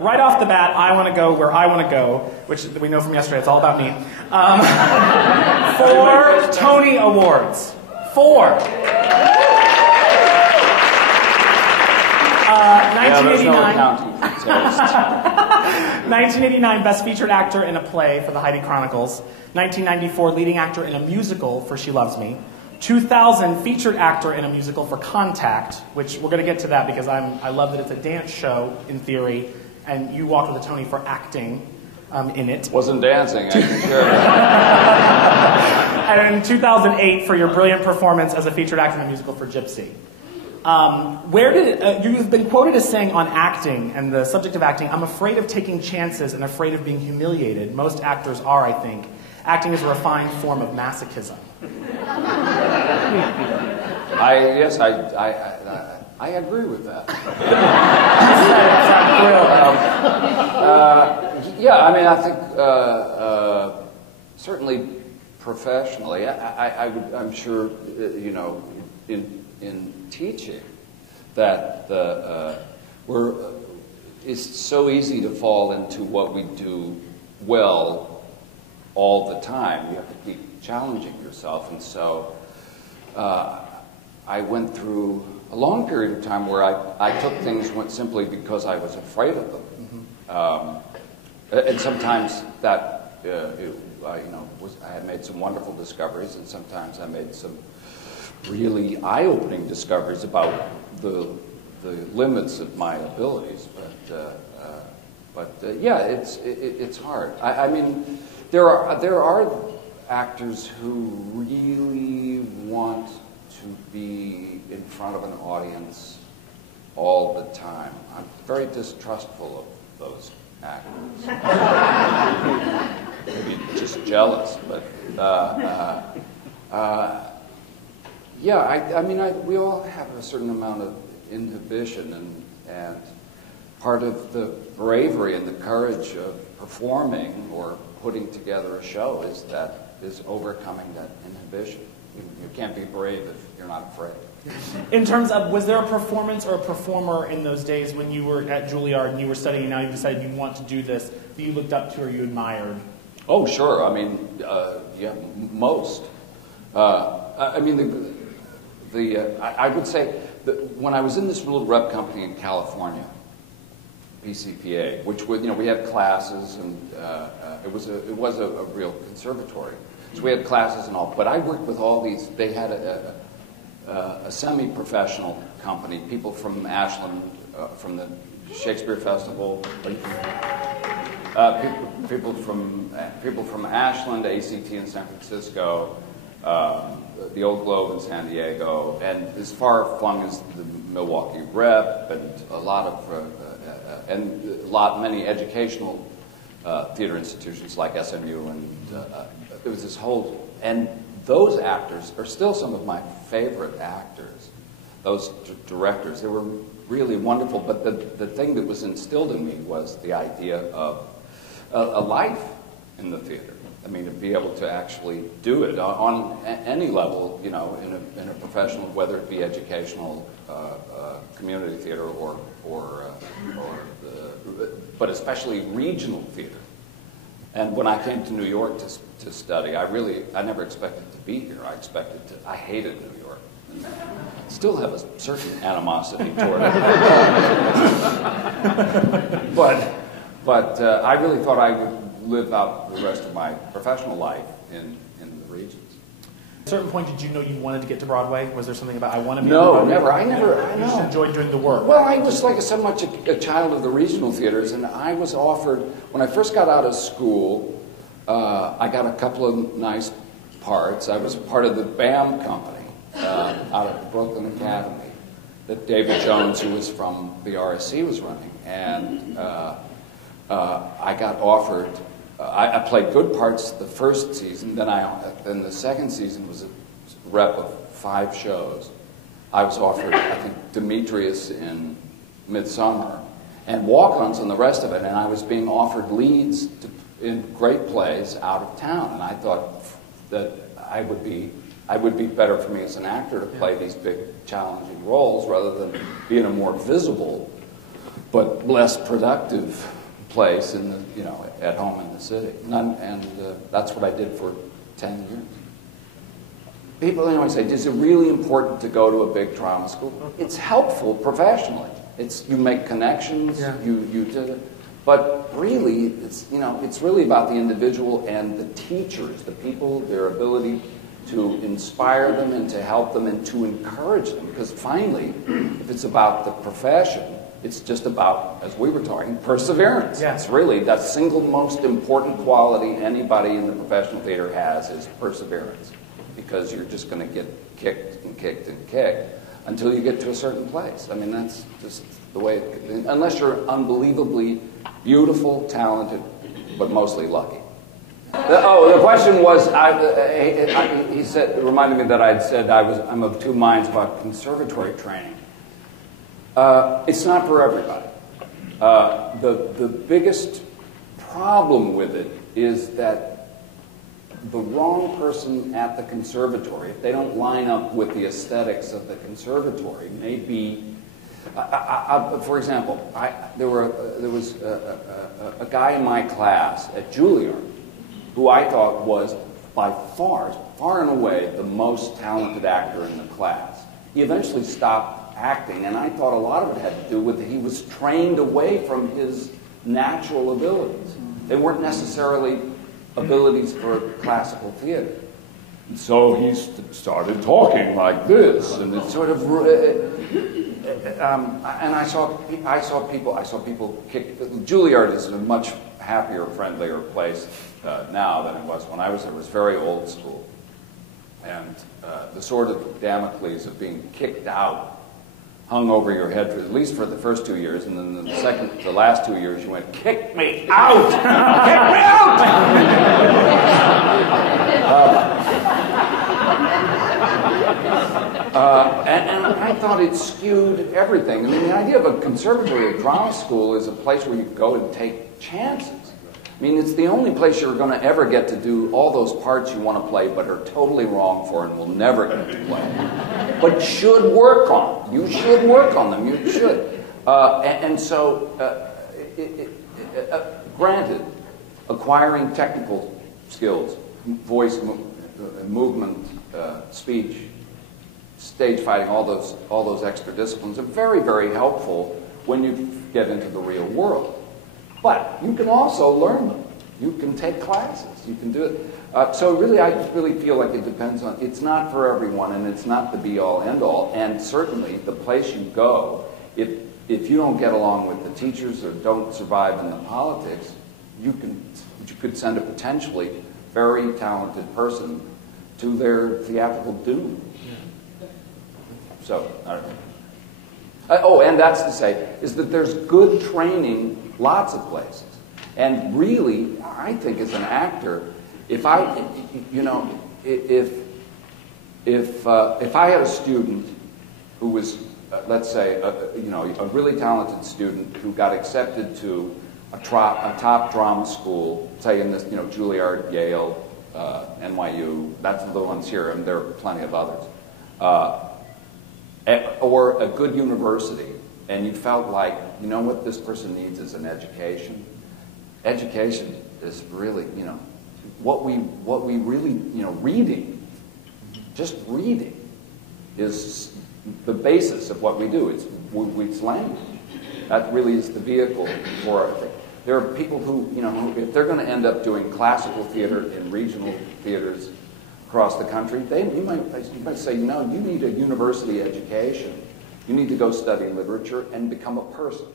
Right off the bat, I want to go where I want to go, which we know from yesterday, it's all about me. 4 Tony Awards. 4. 1989 Best Featured Actor in a Play for The Heidi Chronicles. 1994 Leading Actor in a Musical for She Loves Me. 2000 Featured Actor in a Musical for Contact, which we're going to get to that because I love that it's a dance show in theory, and you walked with a Tony for acting in it. Wasn't dancing, I can share that. And in 2008 for your brilliant performance as a featured actor in a musical for Gypsy. You've been quoted as saying on acting and the subject of acting, I'm afraid of taking chances and afraid of being humiliated. Most actors are, I think. Acting is a refined form of masochism. I agree with that. Yeah, I mean, I think certainly professionally, I'm sure, you know, in teaching that it's so easy to fall into what we do well all the time. You have to keep challenging yourself, and so I went through a long period of time where I took things simply because I was afraid of them. And sometimes that, I had made some wonderful discoveries, and sometimes I made some really eye-opening discoveries about the limits of my abilities. But yeah, it's hard. I mean, there are actors who really want to be in front of an audience all the time. I'm very distrustful of those actors. Maybe just jealous, but yeah, I mean, we all have a certain amount of inhibition, and part of the bravery and the courage of performing or putting together a show is overcoming that inhibition. You can't be brave if you're not afraid. In terms of, was there a performance or a performer in those days when you were at Juilliard and you were studying and now you decided you want to do this that you looked up to or you admired? Oh, sure. I mean, yeah, most. I mean, I would say that when I was in this little rep company in California, PCPA, which would, we had classes, and it was a real conservatory. So we had classes and all, but I worked with all these. They had a semi-professional company, people from Ashland, from the Shakespeare Festival, people from Ashland, ACT in San Francisco, the Old Globe in San Diego, and as far flung as the Milwaukee Rep, and many educational theater institutions like SMU, and there was this whole, and those actors are still some of my favorite actors. Those directors, they were really wonderful. But the thing that was instilled in me was the idea of a life in the theater. I mean, to be able to actually do it on any level, in a professional, whether it be educational, community theater, but especially regional theater. And when I came to New York to study, I never expected to be here. I hated New York. And still have a certain animosity toward it. But I really thought I would live out the rest of my professional life in the regions. At a certain point, did you know you wanted to get to Broadway? Was there something about, I want to be on Broadway? No, never. I You just enjoyed doing the work. Well, I was like so much a child of the regional theaters, and I was offered, when I first got out of school, I got a couple of nice parts. I was part of the BAM company out of the Brooklyn Academy that David Jones, who was from the RSC, was running. And I got offered, I played good parts the first season, then the second season was a rep of 5 shows. I was offered, I think, Demetrius in Midsummer, and walk-ons on the rest of it, and I was being offered leads in great plays out of town, and I thought that I would be better for me as an actor to play these big, challenging roles rather than be in a more visible but less productive place in the, at home in the city. And that's what I did for 10 years. People always say, is it really important to go to a big drama school? It's helpful professionally. You make connections, you did it. But really, it's really about the individual and the teachers, the people, their ability to inspire them and to help them and to encourage them. Because finally, if it's about the profession, it's just about, as we were talking, perseverance. Yeah. It's really the single most important quality anybody in the professional theater has is perseverance. Because you're just going to get kicked and kicked and kicked until you get to a certain place. I mean, that's just the way unless you're unbelievably beautiful, talented, but mostly lucky. The question was, he said, it reminded me that I'd said I'm of two minds about conservatory training. It's not for everybody. The biggest problem with it is that the wrong person at the conservatory, if they don't line up with the aesthetics of the conservatory, may be. For example, there was a guy in my class at Juilliard who I thought was by far and away the most talented actor in the class. He eventually stopped acting, and I thought a lot of it had to do with he was trained away from his natural abilities. They weren't necessarily abilities for classical theater. And so he started talking like this, and it sort of. And I saw people kick. Juilliard is a much happier, friendlier place now than it was when I was there. It was very old school, and the sword of Damocles of being kicked out hung over your head at least for the first 2 years, and then the last 2 years you went, "Kick me out! Kick me out!" And I thought it skewed everything. I mean, the idea of a conservatory, a drama school, is a place where you go and take chances. I mean, it's the only place you're going to ever get to do all those parts you want to play but are totally wrong for and will never get to play. But should work on. You should work on them. You should. Granted, acquiring technical skills, voice, movement, speech, stage fighting, all those extra disciplines are very, very helpful when you get into the real world. But you can also learn them. You can take classes. You can do it. So really, I really feel like it depends on. It's not for everyone, and it's not the be-all, end-all. And certainly, the place you go, if you don't get along with the teachers or don't survive in the politics, you could send a potentially very talented person to their theatrical doom. So, I don't know. And that's to say, is that there's good training lots of places. And really, I think as an actor, if I had a student who was, let's say, a really talented student who got accepted to a top drama school, say in this, Juilliard, Yale, NYU, that's the ones here, and there are plenty of others. Or a good university, and you felt like, what this person needs is an education. Education is really, what we really, reading, just reading is the basis of what we do. It's language. That really is the vehicle for it. There are people who, if they're going to end up doing classical theater in regional theaters across the country, you might say, you need a university education. You need to go study literature and become a person.